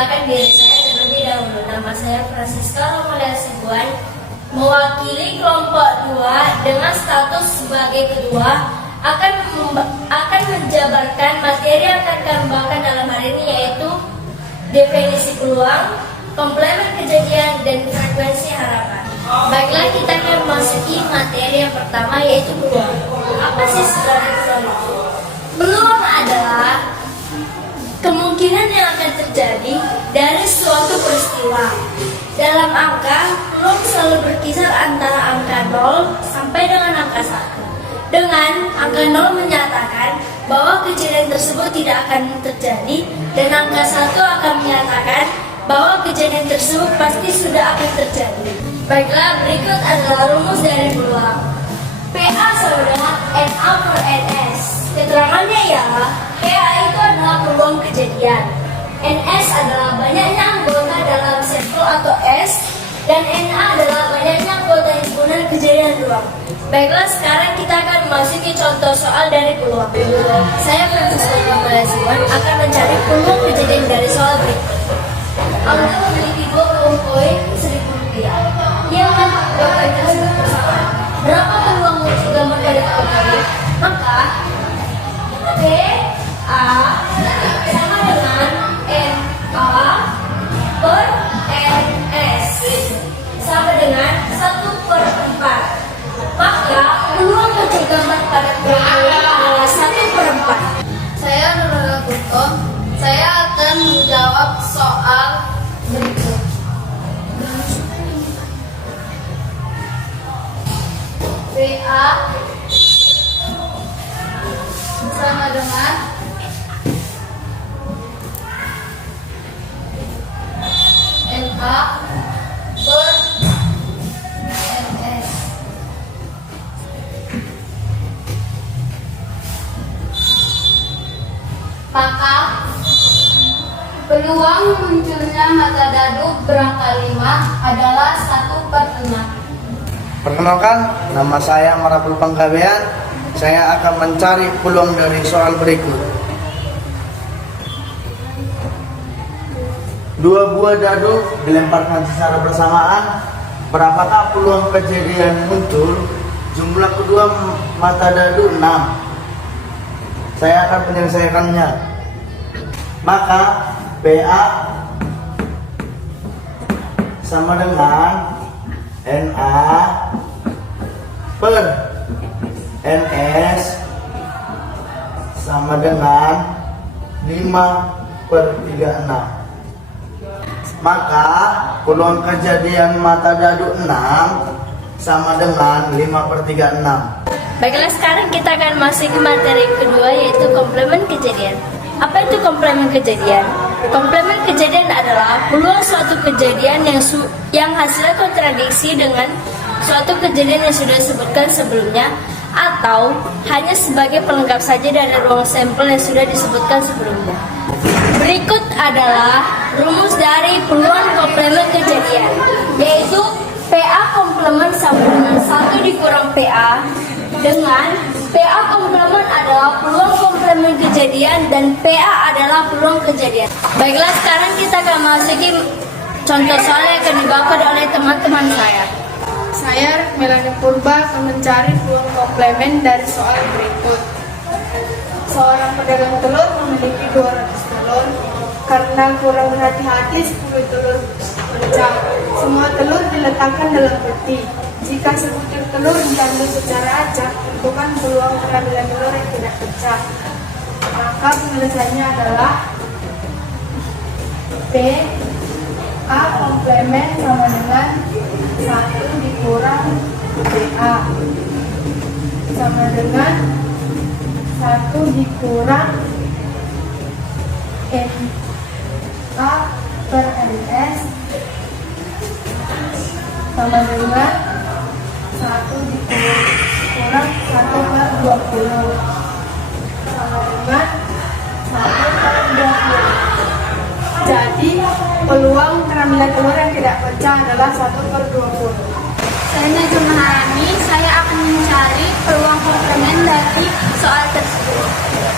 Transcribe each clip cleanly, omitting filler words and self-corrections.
memperkenalkan diri saya terlebih dahulu. Nama saya Francisca Romalia Sibuan, mewakili kelompok 2 dengan status sebagai kedua akan menjabarkan materi yang akan kami bawakan dalam hari ini, yaitu definisi peluang, komplemen kejadian, dan frekuensi harapan. Baiklah, kita akan memasuki materi yang pertama, yaitu peluang. Apa sih sebenarnya peluang itu? Peluang adalah kemungkinan yang akan terjadi dari suatu peristiwa. Dalam angka, peluang selalu berkisar antara angka 0 sampai dengan angka 1. Dengan angka 0 menyatakan bahwa kejadian tersebut tidak akan terjadi, dan angka 1 akan menyatakan bahwa kejadian tersebut pasti sudah akan terjadi. Baiklah, berikut adalah rumus dari peluang. PA sama dengan NA per NS. Keterangannya ialah PA itu adalah peluang kejadian, NS adalah banyaknya anggota dalam sampel atau S, dan NA adalah banyaknya anggota himpunan kejadian ruang. Baiklah, sekarang kita akan memasuki contoh soal dari peluang. Saya Francisca Romalia Sibuan akan mencari peluang kejadian dari soal berikut. Anda memiliki 20 koin Rp1.000. Ia akan dua koin tersebut bersamaan. Berapa peluang muncul gambar dari koin? Maka P A sama dengan NA per NS sama dengan 1/4. Maka peluang muncul gambar pada koin adalah 1/4. Saya Nurul Gunto. Saya akan menjawab soal berikut. PA sama dengan NA per NS. Maka peluang munculnya mata dadu berangka 5 adalah 1/6. Perkenalkan, nama saya Marabul Panggabean. Saya akan mencari peluang dari soal berikut. 2 buah dadu dilemparkan secara bersamaan. Berapakah peluang kejadian muncul? Jumlah kedua mata dadu 6. Saya akan menyelesaikannya. Maka PA sama dengan NA per NS sama dengan 5/36. Maka peluang kejadian mata dadu 6 sama dengan 5/36. Baiklah, sekarang kita akan masuk ke materi kedua, yaitu komplemen kejadian. Apa itu komplemen kejadian? Komplemen kejadian adalah peluang suatu kejadian yang hasilnya kontradiksi dengan suatu kejadian yang sudah disebutkan sebelumnya, atau hanya sebagai pelengkap saja dari ruang sampel yang sudah disebutkan sebelumnya. Berikut adalah rumus dari peluang komplemen kejadian, yaitu PA komplemen sama dengan 1 dikurang PA, dengan PA komplemen adalah peluang komplemen kejadian dan PA adalah peluang kejadian. Baiklah, sekarang kita akan masuki contoh soal yang akan dibawakan oleh teman-teman saya. Saya Melanie Purba akan mencari peluang komplemen dari soal berikut. Seorang pedagang telur memiliki 200 telur. Karena kurang berhati-hati, 10 telur pecah. Semua telur diletakkan dalam peti. Jika sebutir telur diambil secara acak, tentukan peluang pengambilan telur yang tidak pecah. Maka penyelesaiannya adalah P A komplemen sama dengan 1 dikurang PA sama dengan 1 dikurang NA per NS sama dengan 1 dikurang 1/20 sama dengan 1/20. Jadi peluang pengambilan telur yang tidak pecah adalah 1/20. Saya Najwa Maharani, saya akan mencari peluang komplemen dari soal tersebut.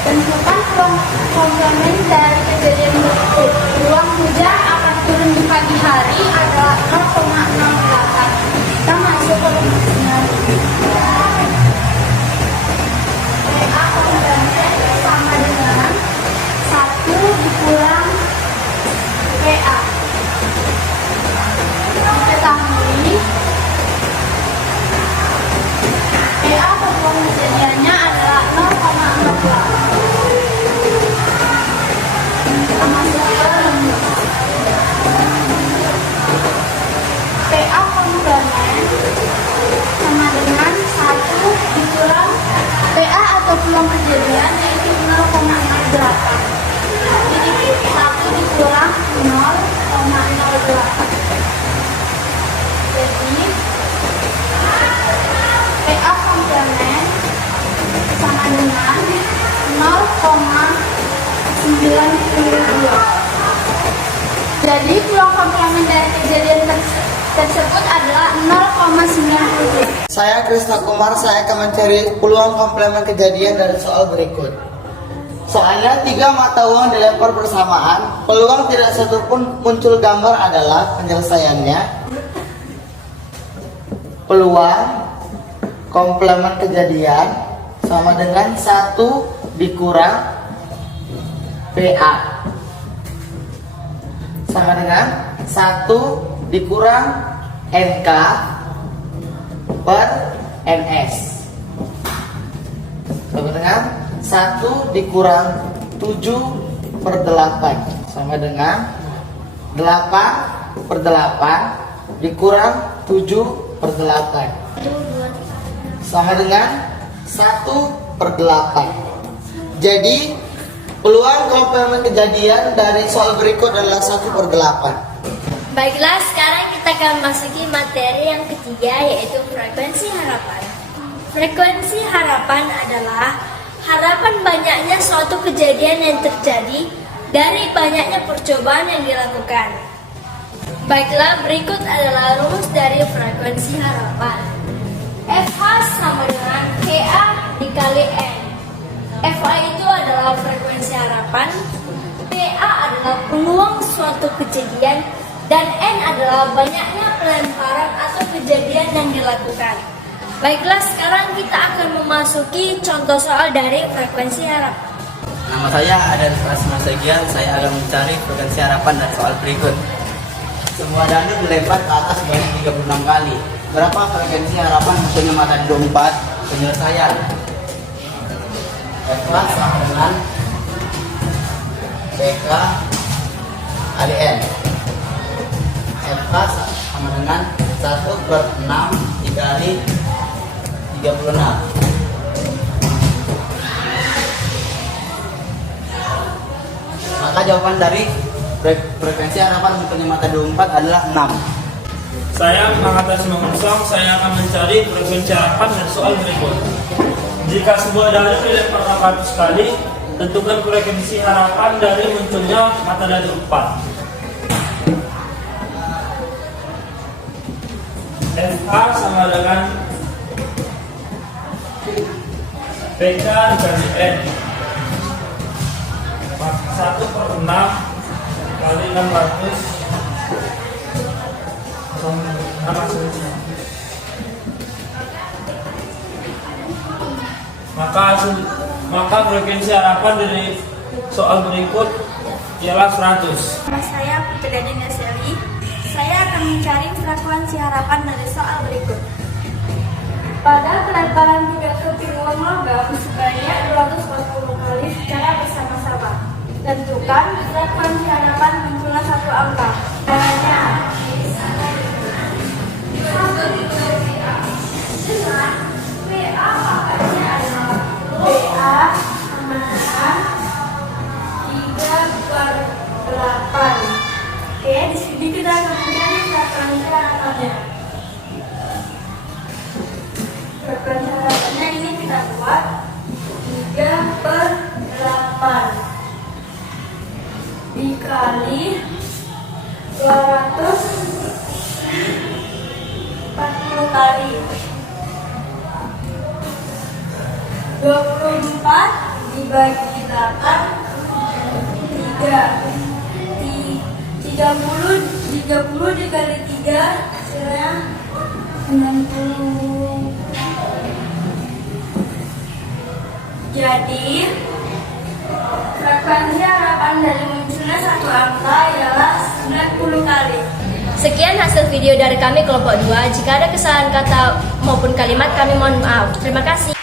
Tentukan peluang komplemen dari kejadian berikut. Peluang hujan akan turun di pagi hari adalah 0,08. Kita masuk ke rumusnya. PA komplemen sama dengan 1 dikurang PA. Diketahui PA peluang kejadiannya adalah 0,48. Kita masuk ke rumus. PA komplemen sama dengan 1 dikurang PA atau peluang kejadian yaitu 0,08. Jadi 1 dikurang 0,08. Jadi PA komplemen sama dengan 0,92. Jadi peluang komplemen dari kejadian tersebut adalah 0,92. Saya Krisna Kumar, saya akan mencari peluang komplemen kejadian dari soal berikut. Soalnya 3 mata uang dilempar bersamaan, peluang tidak satu pun muncul gambar adalah penyelesaiannya. Peluang komplemen kejadian sama dengan 1 dikurang PA sama dengan 1 dikurang NK per NS sama dengan 1 dikurang 7 per 8 sama dengan 8 per 8 dikurang 7 per 8 sama dengan 1 per 8. Jadi peluang komplemen kejadian dari soal berikut adalah 1 per 8. Baiklah, sekarang kita akan masuki materi yang ketiga, yaitu frekuensi harapan. Frekuensi harapan adalah harapan banyaknya suatu kejadian yang terjadi dari banyaknya percobaan yang dilakukan. Baiklah, berikut adalah rumus dari frekuensi harapan. FH sama dengan KA dikali N. FA itu adalah frekuensi harapan, PA adalah peluang suatu kejadian, dan N adalah banyaknya pelemparan atau kejadian yang dilakukan. Baiklah, sekarang kita akan memasuki contoh soal dari frekuensi harapan. Nama saya Adan Prasma Segian, saya akan mencari frekuensi harapan dari soal berikut. Sebuah dadu dilempar ke atas sebanyak 36 kali. Berapa frekuensi harapan munculnya matahari 4? Penyelesaian. F sama dengan PK kali N. F sama dengan 1 per 6 dikali 36. Maka jawaban dari frekuensi harapan munculnya matahari 4 adalah 6. Saya Muhammad Asmaul, saya akan mencari frekuensi harapan dari soal berikut. Jika sebuah dadu dilempar 800 kali, tentukan frekuensi harapan dari munculnya matahari 4. FA sama dengan PK dikali N. 1 per 6 kali 600 maka frekuensi harapan dari soal berikut ialah 100. Nama saya Putri Dina Seli. Saya akan mencari frekuensi harapan dari soal berikut. Pada pelemparan 3 keping uang logam sebanyak 240 kali secara bersama-sama. Tentukan frekuensi harapan munculnya satu angka. Caranya PA sama dengan 3 per 8. Oke, di sini kita akan mencari frekuensi harapannya. Frekuensi harapannya ini kita buat 3 per 8 dikali 240 kali kali. 24 dibagi 8 30 dikali 3 hasilnya 60. Jadi frekuensi harapan dari munculnya satu angka ialah 90 kali. Sekian hasil video dari kami kelompok 2. Jika ada kesalahan kata maupun kalimat, kami mohon maaf. Terima kasih.